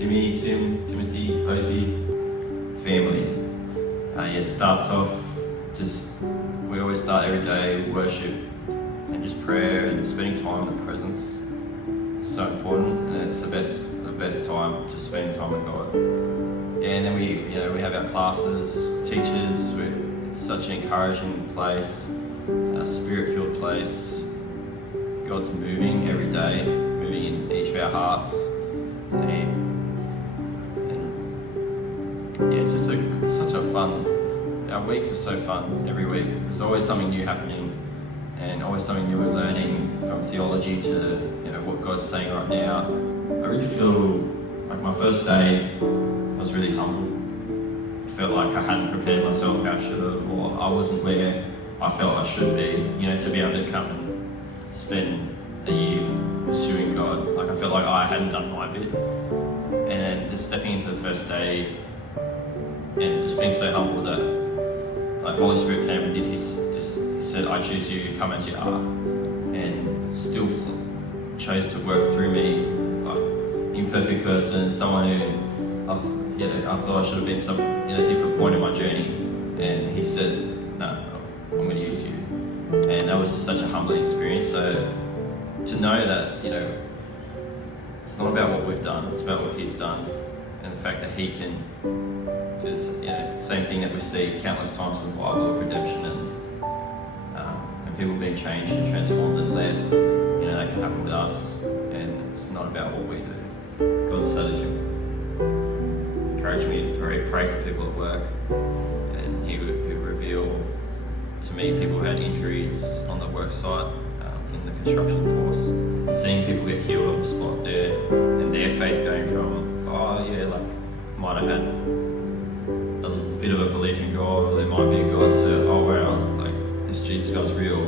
Timothy, Ozzy, family. It starts off we always start every day worship and just prayer and spending time in the presence. It's so important, and it's the best time, just spending time with God. Yeah, and then we have our classes, teachers. It's such an encouraging place, a spirit-filled place. God's moving every day, moving in each of our hearts. It's such a fun. Our weeks are so fun every week. There's always something new happening, and always something new we're learning, from theology to what God's saying right now. I really feel like my first day, I was really humble. I felt like I hadn't prepared myself how I should have, or I wasn't where I felt I should be. To be able to come and spend a year pursuing God. Like I felt like I hadn't done my bit, and just stepping into the first day and just being so humble that Holy Spirit came and he said, I choose you, come as you are, and still chose to work through me, like imperfect person, someone who I thought I should have been some a different point in my journey, and he said, no, I'm going to use you, and that was just such a humbling experience. So to know that it's not about what we've done, it's about what He's done, and the fact that He can do the same thing that we see countless times in the Bible of redemption and people being changed and transformed and led. That can happen with us, and it's not about what we do. God started to encourage me to pray for people at work, and He would reveal to me people who had injuries on the work site, in the construction force, and seeing people get healed on the spot there, and their faith going from, might have had a bit of a belief in God, or there might be a God, to, oh wow, this Jesus God's real,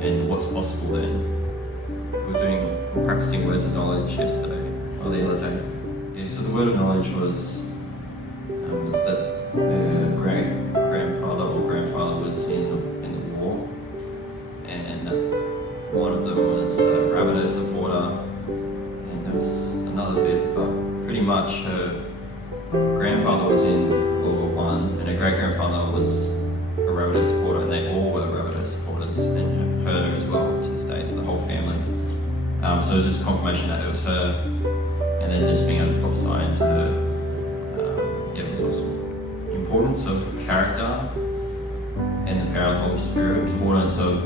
and what's possible then. We were practicing words of knowledge yesterday, or the other day. Yeah, so the word of knowledge was that her grandfather or grandfather was in the war, and one of them was a Rabbitoh supporter, and there was another bit, but pretty much her grandfather was in World War I, and her great-grandfather was a Rabbitoh supporter, and they all were Rabbitoh supporters, and her as well to this day, so the whole family. So it was just confirmation that it was her, and then just being able to prophesy into her. It was awesome. Importance of character and the power of the Holy Spirit, importance of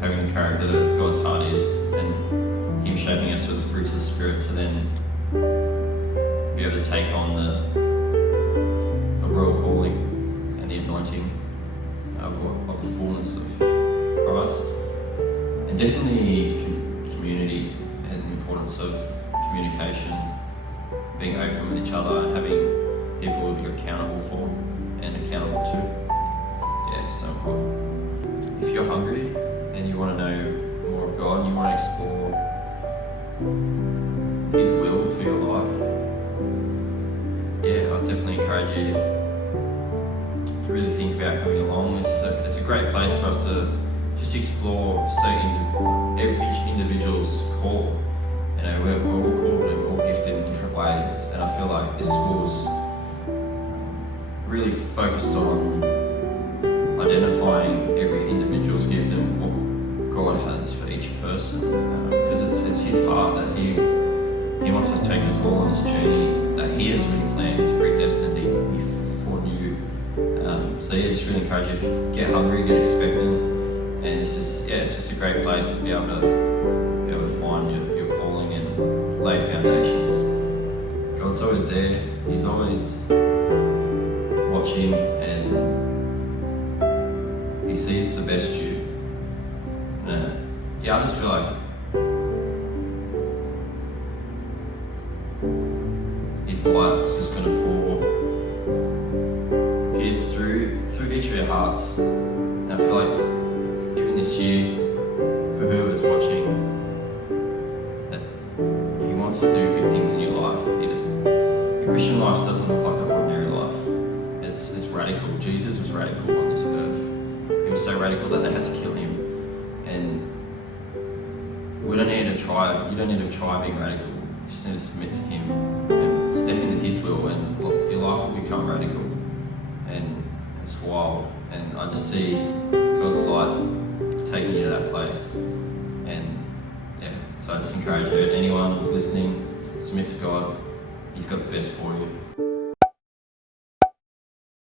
having the character that God's heart is, and Him shaping us with the fruits of the Spirit to then be able to take on the royal calling and the anointing of the fullness of Christ. And definitely community and the importance of communication, being open with each other and having people you're accountable for and accountable to. Yeah, so important. If you're hungry and you want to know more of God and you want to explore His will for your life, I'd definitely encourage you to really think about coming along. It's a great place for us to just explore each individual's call. We're all called and all gifted in different ways, and I feel like this school's really focused on identifying every individual's gift and what God has for each person, because it's His heart that He wants us to take us all on this journey that He has really planned, He's predestined, He foreknew. Just really encourage you to get hungry, get expectant, and it's just a great place to be able to find your calling and lay foundations. God's always there, He's always watching, and He sees the best you. I just feel like His light's just going to pierce through each of your hearts. And I feel like even this year, for whoever's watching, that He wants to do big things in your life. The Christian life doesn't look like an ordinary life. It's radical. Jesus was radical on this earth. He was so radical that they had to kill Him. And we don't need to try. You don't need to try being radical. You just need to submit to Him. His will, and look, your life will become radical, and it's wild. And I just see God's light taking you to that place. And yeah, so I just encourage you, anyone who's listening, submit to God. He's got the best for you.